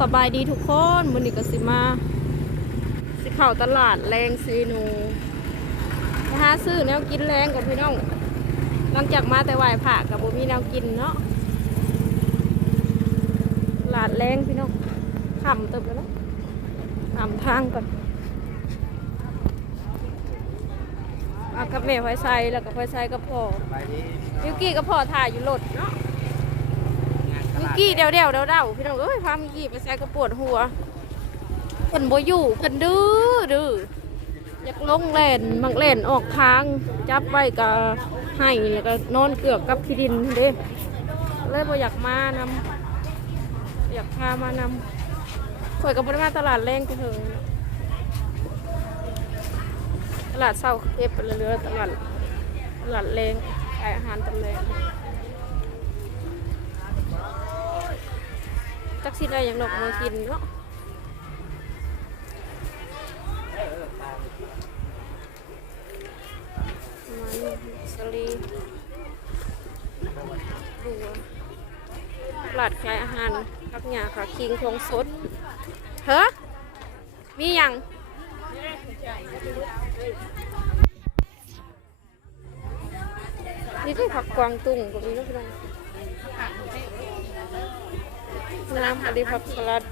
สบายดีทุกคนมื้อนี้ก็สิมา สิเข้าตลาดแรงซีนูมาหาซื้อแนวกินแรงกับพี่น้องหลังจากมาแต่ไหวผ่ากับบ่มีแนวกินเนาะตลาดแรงพี่น้องขำเติบแล้วเนาะขำทางก่อนเอากับแม่ไฟใส่แล้วก็ไฟใส่กับพ่อไปดีมิวกี้กับพ่อถ่ายอยู่รถเนาะ มิกกี้เดี๋ยวเดี๋ยวเดี๋ยวเดี๋ยวพี่น้องเอ้ยพามิกกี้ไปใส่กระปวดหัวเพิ่นบ่อยู่เพิ่นดื้อดื้ออยากลงเล่นมักเล่นออกทาง จับไว้ก็ให้แล้วก็นอนเกือกกับที่ดินเด้เลยบ่อยากมานำอยากพามานำข่อยกับบ่ได้มาตลาดแรงไปเถอะตลาดเศร้าเก็บไปเรื่อยๆตลาดตลาดแรงขายอาหารตำแรง จักสิได้อย่างดอกมากินเนาะมันสลีบัวหลาดขายอาหารพักหยาค่ะคิงทงสดเฮ้อมีอย่างนี่คือผักกวางตุ้งกับนี้เนะพี่น้อง น้ำอันนี้ผักสลัด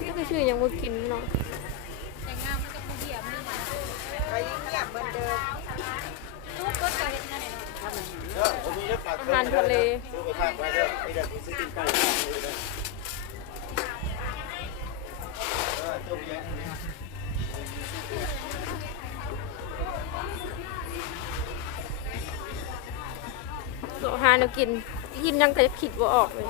นี่คือชื่อยังไม่กินเนาะไปเงียบเหมือนเดิมอาหารทะเลซื้อไปภาคไว้เด้อไม่ได้ซื้อกินไปเด้อเออจบยังโซฮาเนากิน กินยังแต่ขิดว่าออกเลย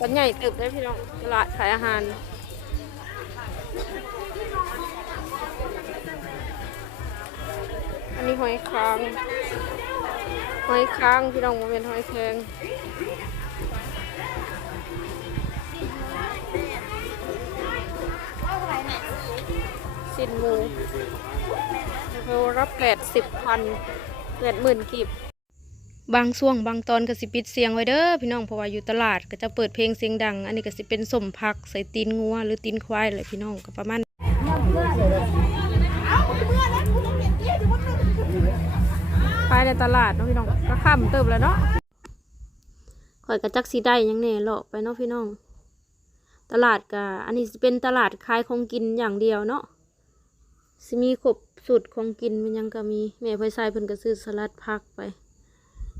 กันใหญ่ตึบได้พี่น้องตลาดขายอาหารอันนี้หอยคางหอยคางพี่น้องมาเป็นหอยแครง สินหมูโลรับแปดสิบพันแปดหมื่นกีบบางช่วงบางตอนก็สิปิดเสียงไว้เด้อพี่น้องเพราะว่าอยู่ตลาดก็จะเปิดเพลงเสียงดัง อันนี้ก็สิเป็นสมพักใส่ตีนงัวหรือตีนควายเลยพี่น้องก็ประมาณไปในตลาดเนาะพี่น้องก็ค่ำเติบแล้วเนาะข่อยกระจักสีได้หยังแหน่เลาะไปเนาะพี่น้อง ตลาดกะอันนี้สิเป็นตลาดขายของกินอย่างเดียวเนาะ สิมีครบสูตรของกินมันยังก็มีแม่พ่อยใส่เพิ่นก็ซื้อสลัดผักไป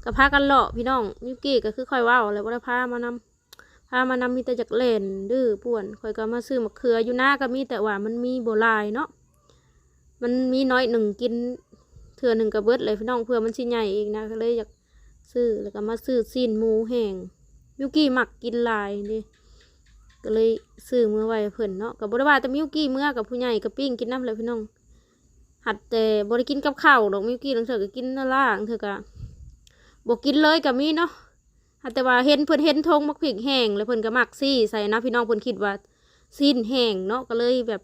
ก็พากันเลาะพี่น้องมิวกี้ก็คือค่อยว้าเลยว่าพามานำพามานำมีแต่จักเล่นดื้อป่วนข่อยก็มาซื้อมะเขืออยู่หน้าก็มีแต่ว่ามันมีโบลายเนาะมันมีน้อยหนึ่งกินเถื่อหนึ่งกระเบิดเลยพี่น้องเพื่อมันชิ้นใหญ่อีกนะก็เลยอยากซื้อแล้วก็มาซื้อซีนหมูแห้งมิวกี้หมักกินลายนี่ ก็เลยซื้อเมื่อไว้เพิ่นเนาะกับบริวาแต่มิวกี้เมื่อกับผู้ใหญ่กับปิ้งกินน้ำเลยพี่น้อง หัดแต่บริกินกับข้าวดอกมิวกี้ลังเถื่อก็กินนั่นล่างเถื่อก็บอกกินเลยกับมีเนาะหัดแต่ว่าเห็นเพิ่นเห็นทงมักผิกแห้งแล้วเพิ่นก็มักซี่ใส่นะพี่น้องเพิ่นคิดว่าซีนแห้งเนาะก็เลยแบบ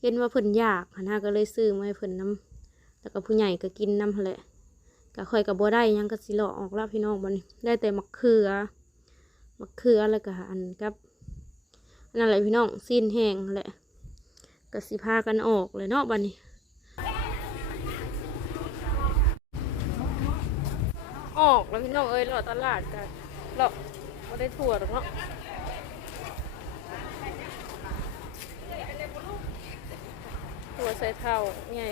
เห็นว่าเพิ่นอยากหั้นะก็เลยซื้อมาให้เพิ่นน้ำแล้วก็ผู้ใหญ่ก็กินน้ำแหละก็ค่อยกับบัได้ยังก็สิเลาะออกแล้วพี่น้องบันได้แต่มะเขือมะเขือแล้วก็อันกับ นั่นแหละพี่น้องสิ้นแห้งแหละก็สิพากันออกเลยเนาะบัดนี้ ออกแล้วพี่น้องเอ้ยเลาะตลาดกันเลาะไม่ได้ถั่วหรอกเนาะถั่วใส่เท่าใหญ่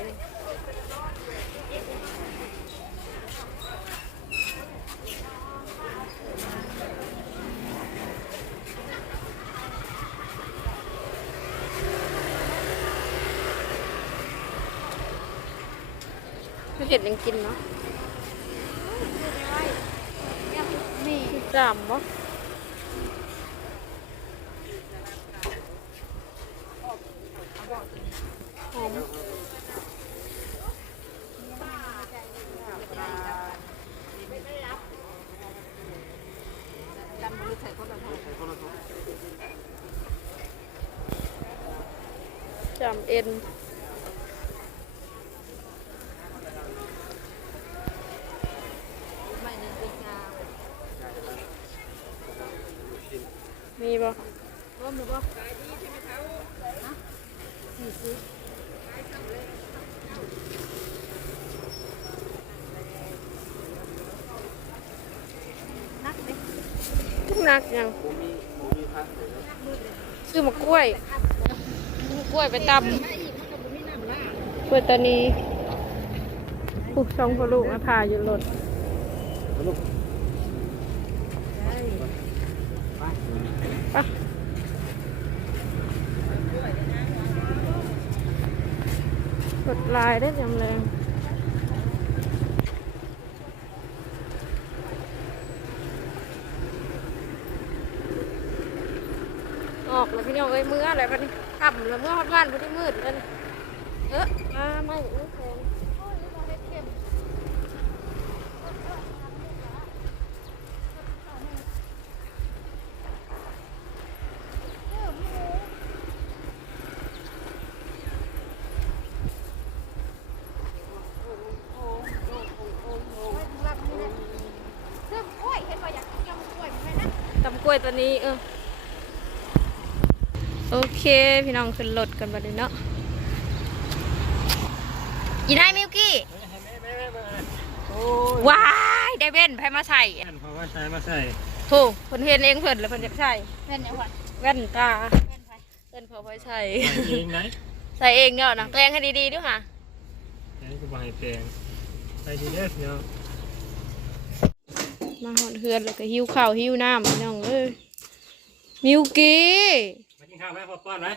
เจ็ดยังกินเนาะจามบ่หอมจำเอ็น นักยังซื้อมากล้วยซื้อมากล้วยไปตำกล้วยตานีปลูกสองพอลูกมาถ่ายอยู่รถไปกดลายได้จำแรงออก แล้วพี่น้องเอ้ยมืออะไรปะนี่ขับแล้วเมื่อฮอดบ้านพอดีมืดกันเออมาไม่ไม่แพงตำกล้วยตัวนี้เออ โอเคพี่น้องขึ้นรถกันบัดนี้เนาะอีนายมิวกี้โอ้ยว้ายได้เบ้นไผมาใส่แม่นเพราะว่าใช้มาใส่โถเพิ่นเห็นเองเพิ่นแล้วเพิ่นจะใส่แว่นเนี่ยแว่นตาแว่นพอไว้ใส่ใส่เองไหนใส่เองเนาะนะแปลงให้ดีๆด้วยค่ะใช้กูบายแปลงใส่ดีเด้อเนาะมาหอดเฮือนแล้วก็หิวข้าวหิวน้ำพี่น้องเอ้ยมิวกี้มา กินข้าวไหมพอป้อนไหม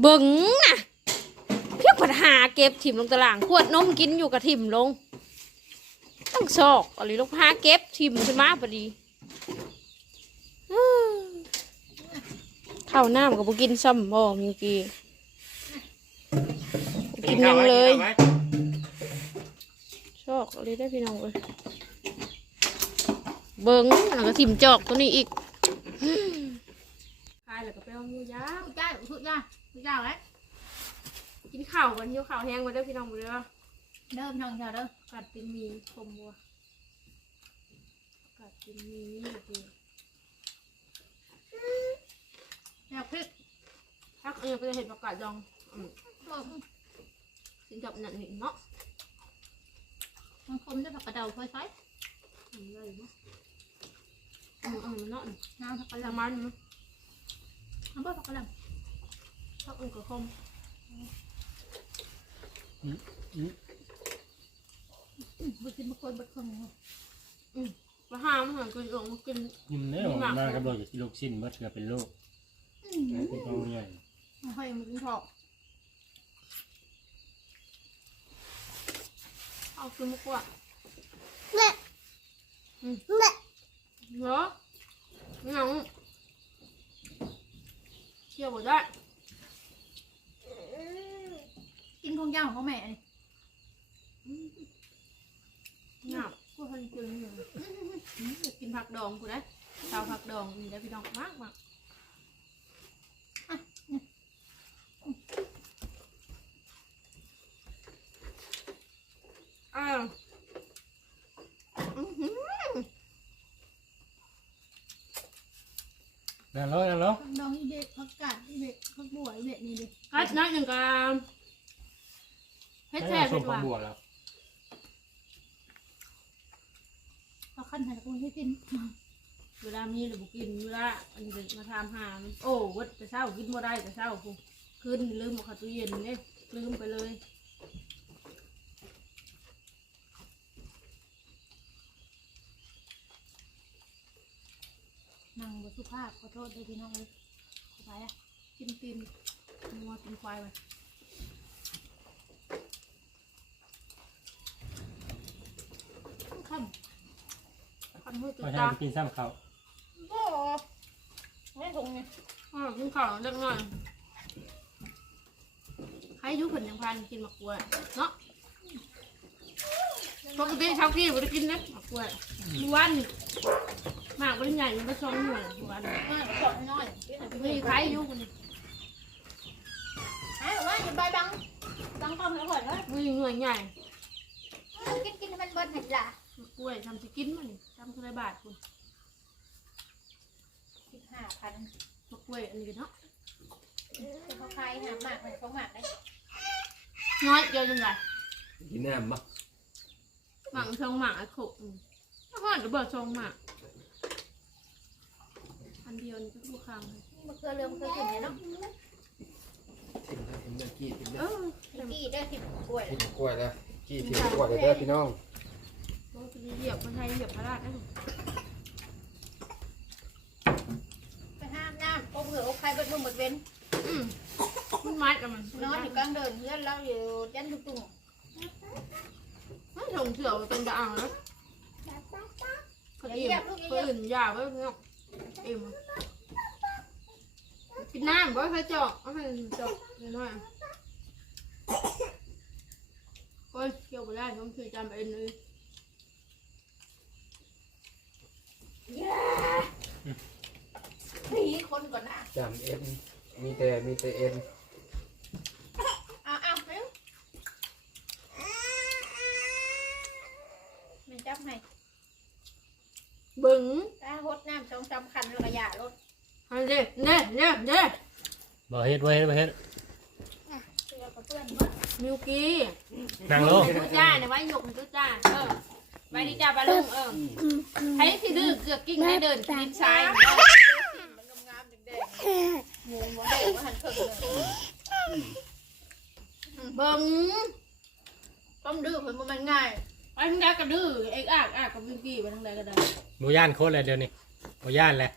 เบิ่งน่ะเพียงปัญหาเก็บถิ่มลงตารางขวดนมกินอยู่กับถิ่มลงต้องซอกอะไรลูกหาเก็บถิ่มขึ้นมาพอดีอื้อข้าวน้ำกับบุกินซ้ำบ่มิวกี้บ่กินยังเลยชอกอะไรได้พี่น้องเอ้ยเบิ้งแล้วก็ถิ่มจอกตัวนี้อีก คายแล้วก็ไปเอาหมูย่างจ้าทุกจ้าทุกจ้าไว้กินข้าวกันหิวข้าวแห้งมาเด้อพี่น้องมาเด้อเดิมทางเจ้าเด้อกัดตินมีคมวัวกัดตินมีนี่ก็คือแล้วพริกถ้าเออก็จะเห็นประกาศดองอืมลงสินกับหนังหนิเนาะมันคมด้วยผักกระเดาค่อยใช้อืมเลยเนาะอืมอืมเนาะน้ำผักกระปเดาระมาณ นี้น้ำผักกระเดาถ้าเออก็คมบุกินบุคนบุคนมาห้ามเหมือนกินลงมากิน ยิ้มเนื้อออกมากระโดดจากลูกชิ้นว่าเถื่อเป็นโรคเป็นตัวใหญ่ค่อยมันพอเอาคือมากกว่าเละเหรอไม่เอา เที่ยวบ่ได้กินของย่างของแม่นี่หนักกูทันกินอยู่อยากกินผักดองกูนะชาวผักดองนี่ได้พี่น้องมากมากอ้าวอื้อหือ นั่นแล้วนั่นแล้วผักดองอีเด็ดผักกาดอีเด็ดผักบัวอีเด็ดนี่ดิกัดน้อยหนึ่งกับเฮ็ดแซ่บส่ดีงกขอว่างบัวแล้วผักขั้นให้คนให้กินเวลามีหรือบุกินเวลาอันนี้มาทำหามโอ้วัดแต่เช้ากินบ่ได้แต่เช้ากูขึ้นลืมเอาเข้าตู้เย็นเนี่ยลืมไปเลย นั่งบสุภาพขอโทษด้วยพี่น้องเลยสบายอะกินตีนงัวกินควายไปค่ำคันมือพตื่อนใช้ตาไปกินซ้ำเขาโอ้ไม่ทงไงอ้าวกินข้าวเล็กน้อยใครอยุ่งผนยังพานกินมะกรูดเนาะปกติชาวกี้ไม่ได้กินนะมะกรูดวัน หมากเป็นใหญ่มันไม่ชงหน่วยวันเออขอน้อยไม่มีใครอยุ่คนนี้ใครอ้วว่าอย่าไปบังบังกล้องแล้วก่อนเลยวิ่งหน่วยใหญ่กินกินมันบดให้ละกล้วยทำสิกินมันทำเท่าไรบาทคุณสิบห้าพันมะกล้วยอันนี้เนาะเขาขายหามากหมากได้น้อยเดียวยังไงกินน้ำบ่หมักชงหมักไอ้ขบถ้าก่อนจะเบิดชงหมัก อันเดียวนี่ก็ทุกครั้งเลยนี่มันเคยเริ่มเคยกินเลยเนาะกินแล้วเห็นเมื่อกี้กินเอแล้วอกี้ได้สิบกล้วยกินกล้วยแล้วกี้กินกล้วยเลยเด้อพี่น้องเราจะเหยียบคนไทยเหยียบพระราชได้ถูกไปห้ามน้ำโอ้เผื่อโอ้ใครเบิดมึงเบิดเว้นอืมมันมัดกับมันนอนอยู่กลางเดินเพื่อนเราอยู่ยันตุ้งมันชงเสือเป็นกระอ่างแล้วคนอื่นคนอื่นอยากไว้เพื่อน เอ็มกินน้ำบ่ใครเจาะเอาให้เจาะหน่อยโอ้ยเกี่ยวไปได้ต้องคือจำเอ็นเลยๆนี่คนก่อนนะจำเอ็นมีแต่มีแต่เอ็นอ้าวอ้าวเร็วมันจับให้บึ้ง แล้วก็ยารถอันเด้เด้เด้เด้บ่เฮ็ดบ่เฮ็ดบ่เฮ็ดเสื้อกับเพื่อนมิวกี้นั่งลงทุจ้าเนี่ยไว้หยกทุจ้าเออไว้ดีจ้าปลาลุงเออให้สิดื้อเกือกกิ้งให้เดินดินทรายมันงามๆแดงๆหมูหมูแดงมาหันเพิ่งเลยเบิ้งต้มดื้อเพิ่นบ่แมันง่ายไปทางใดก็ดื้อเอ็กอากอากกับมิวกี้ไปทางใดก็ได้บ่ย่านโคตรเลยเดี๋ยวนี้บ่ย่านแล้ว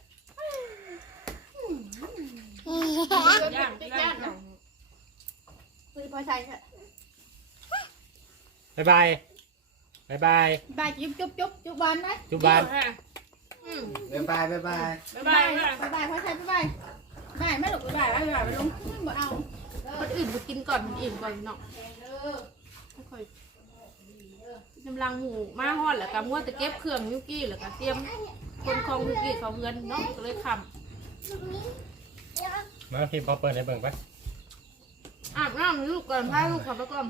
ย่างย่างคือพอใช่ค่ะบายบายบายบายบายจุ๊บจุ๊บจุ๊บจุ๊บบานนะจุ๊บ้านอืมบ๊ายบายบ๊ายบายบ๊ายบายค่ะบายบายพอใช่บายบายไม่หลบบ๊ายบายบ๊ายบายไปลงบ่เอาคนอื่นไปกินก่อนคนอื่นก่อนเนาะค่อยกำลังหมูมาฮอดแล้วก็มัวแต่เก็บเครื่องมิวกี้แล้วก็เตรียมคนของมิวกี้เขาเฮือนเนาะก็เลยคำ มาพี่พอเปิดให้เบิ่งไปอาบน้ำลูกก่อนพาลูกขับไปก่อน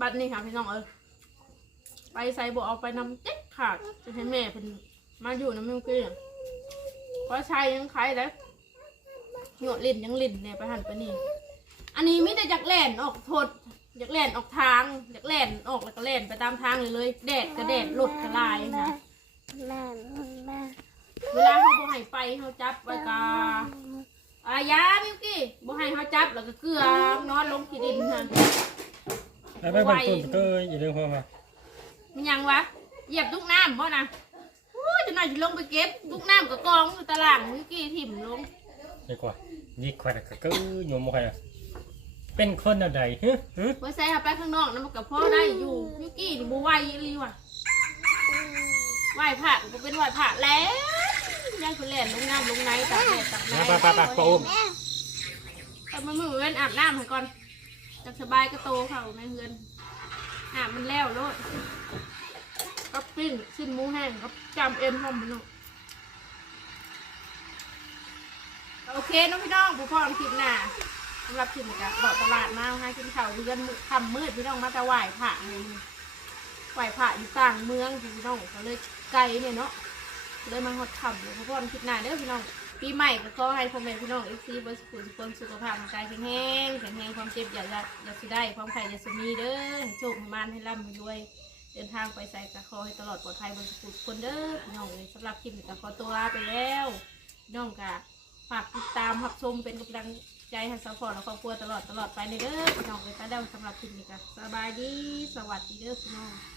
บัดนี้ค่ะพี่น้องเออไปใส่บเอาไปนำเจ็ดขาดจะให้แม่เป็นมาอยู่น้ำมิวกี้เพราะชายยังขายแล้วหยวดลิ้นยังลิ้นเนี่ยไปหันไปนี่ อันนี้มิแต่จากแล่นออกทษอยากแล่นออกทางอยากแล่นออกแล้วก็แล่นไปตามทางเลยเลยแดดก็แดดหลดก็ลายนะ เวลาเขาบ่ให้ไปเขาจับไว้กาอายามิวกี้บ่ให้เขาจับแล้วก็เกลือนอนลงที่ดินค่ะไปไปเบิ่งต้นเตยอย่าลืมพ่อมามันยังวะเหยียบทุกน้ำบ่นะโอ้ยจะหน่อยจะลงไปเก็บทุกน้ำก็กองอยู่ตารางมิวกี้ถิ่มลงดีกว่ายิกกว่าก็คือโยมบ่ค่อยอะเป็นคนอะไรฮึฮึไว้ใส่เขาไปข้างนอกนะมันก็พอได้อยู่มิวกี้นี่บ่ไหวอีหลีว่ะ ไหวผ่าก็เป็นไหวผ่าแล้วยังคือแล่นลงน้ำลงในตากแดดตากมาน้ำไปไปไปปะอุ้มเอามือมือเว้นอาบน้ำให้ก่อนจักสบายก็โตเขาในเฮือนอาบมันแล้วโลดก็ปิ้งชิ้นหมูแห้งก็จำเอ็นหอมมันเนาะโอเคน้องพี่น้องผู้พ่อคลิปหน้าสำหรับคลิปนี้ก็บอกตลาดมาให้กินข้าวเรือนมืดทำมืดพี่น้องมาแต่ไหวพระเนี่ยไหวพระอยู่ต่างเมืองพี่น้องเขาเลย ไกลเนี่ยเนาะเลยมาหดทำอยู่ผู้พ่อคลิปหน้าเด้อพี่น้องปีใหม่ก็ขอให้พ่อแม่พี่น้องเอฟซีบร์สุขุมสุขสุขภาพร่างกายแข็งแรงแข็งแรงความเจ็บอย่าอย่าอย่าสิได้ความไข่อย่าสมีเด้อให้โชคให้มานให้ร่ำให้รวย เดินทางไปใส่กระขอให้ตลอดปลอดภัยบนสุขุมคนเด้อพี่น้องเลยสำหรับคลิปนี้ก็ขอตัวลาไปแล้วพี่น้องกะฝากติดตามรับชมเป็นกำลังใจให้ซัพพอร์ตและครอบครัวตลอดตลอดไปในเด้อพี่น้องเลยก็ได้สำหรับคลิปนี้ก็สบายดีสวัสดีเด้อพี่น้อง